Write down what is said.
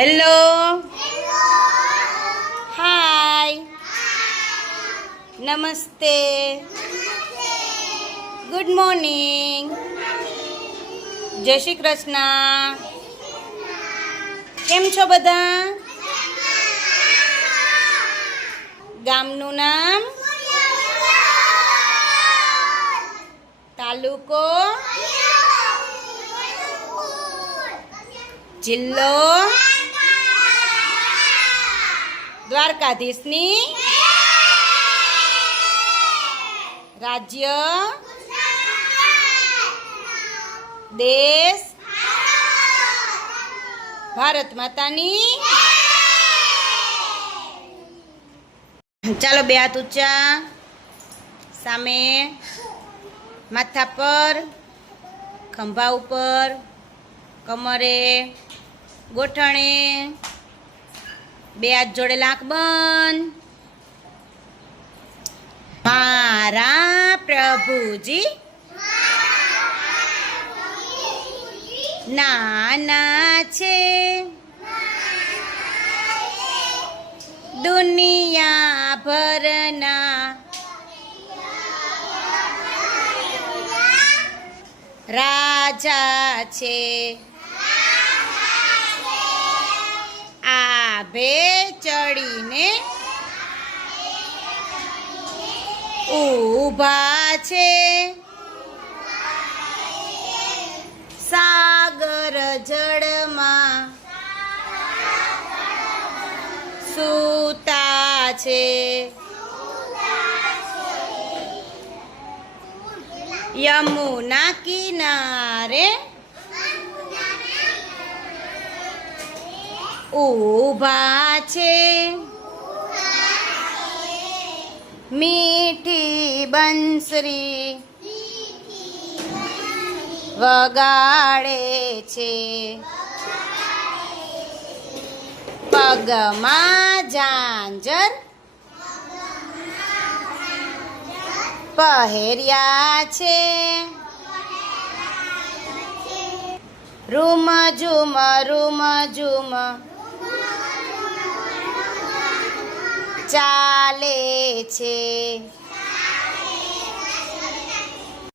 Hello hi નમસ્તે good morning જય શ્રી કૃષ્ણ કેમ છો બધા ગામનું નામ તાલુકો જિલ્લો દ્વારકાધીશની રાજ્ય દેશ ભારત માતાની ચાલો બે હાથ ઊંચા. સામે માથા પર, ખંભા ઉપર, કમરે, ગોઠણે બે હાથ જોડે લાખ બંધ. મારા પ્રભુજી. નાના છે. દુનિયા ભરના રાજા છે. આભે ચડીને ઊભા છે. સાગર જળમાં સૂતા છે. યમુના કિનારે ઊભા છે. મીઠી બંસરી વગાડે છે. પગમાં ઝાંઝર પહેર્યા છે. રૂમ ઝુમ રૂમ ઝુમ. ચાલે છે.